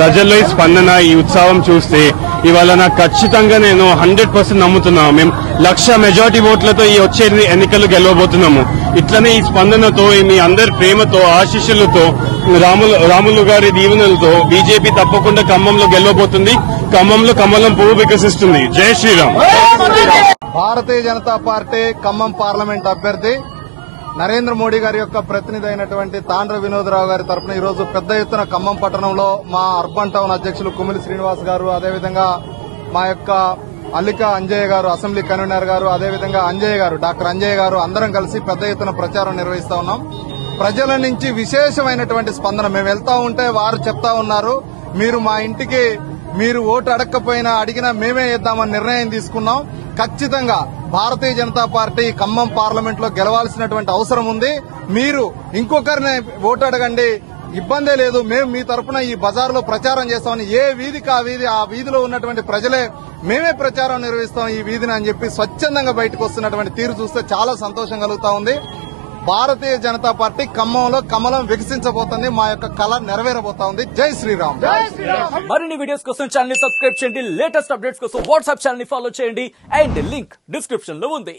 ప్రజల్లో ఈ స్పందన, ఈ ఉత్సాహం చూస్తే ఇవాళ నాకు ఖచ్చితంగా నేను 100% నమ్ముతున్నాను. మేము 1,00,000 మెజార్టీ ఓట్లతో ఈ వచ్చే ఎన్నికలు గెలవబోతున్నాము. ఇట్లనే ఈ స్పందనతో, మీ అందరి ప్రేమతో, ఆశీస్సులతో, రాములు గారి దీవెనలతో బీజేపీ తప్పకుండా ఖమ్మంలో గెలవబోతుంది. ఖమ్మంలో కమలం పువ్వు వికసిస్తుంది. జై శ్రీరామ్. భారతీయ జనతా పార్టీ ఖమ్మం పార్లమెంట్ అభ్యర్థి నరేంద్ర మోడీ గారి యొక్క ప్రతినిధి అయినటువంటి తాండ్ర వినోదరావు గారి తరఫున ఈ రోజు పెద్ద ఎత్తున ఖమ్మం పట్టణంలో మా అర్బన్ టౌన్ అధ్యక్షులు కుమిలి శ్రీనివాస్ గారు, అదేవిధంగా మా యొక్క అల్లిక అంజయ్య గారు, అసెంబ్లీ కన్వీనర్ గారు, అదేవిధంగా అంజయ్య గారు, డాక్టర్ అంజయ్య గారు అందరం కలిసి పెద్ద ఎత్తున ప్రచారం నిర్వహిస్తా ఉన్నాం. ప్రజల నుంచి విశేషమైనటువంటి స్పందన. మేము వెళ్తా ఉంటే వారు చెప్తా ఉన్నారు, మీరు మా ఇంటికి మీరు ఓటు అడగకపోయినా అడిగినా మేమే ఇద్దామని నిర్ణయం తీసుకున్నాం. ఖచ్చితంగా భారతీయ జనతా పార్టీ ఖమ్మం పార్లమెంట్ లో గెలవాల్సినటువంటి అవసరం ఉంది. మీరు ఇంకొకరిని ఓటు అడగండి, ఇబ్బందే లేదు. మేము మీ తరఫున ఈ బజార్లో ప్రచారం చేస్తామని, ఏ వీధికి ఆ వీధిలో ఉన్నటువంటి ప్రజలే మేమే ప్రచారం నిర్వహిస్తాం ఈ వీధిని అని చెప్పి స్వచ్ఛందంగా బయటకు వస్తున్నటువంటి తీరు చూస్తే చాలా సంతోషం కలుగుతా ఉంది. భారతీయ జనతా పార్టీ ఖమ్మంలో కమలం వికసించబోతుంది. మా యొక్క కళ నెరవేరబోతా ఉంది. జై శ్రీరామ్. మరిన్ని వీడియోస్ కోసం ఛానల్ ని సబ్స్క్రైబ్ చేయండి. లేటెస్ట్ అప్డేట్స్ కోసం వాట్సాప్ ఛానల్ ని ఫాలో చేయండి. అండ్ లింక్ డిస్క్రిప్షన్ లో ఉంది.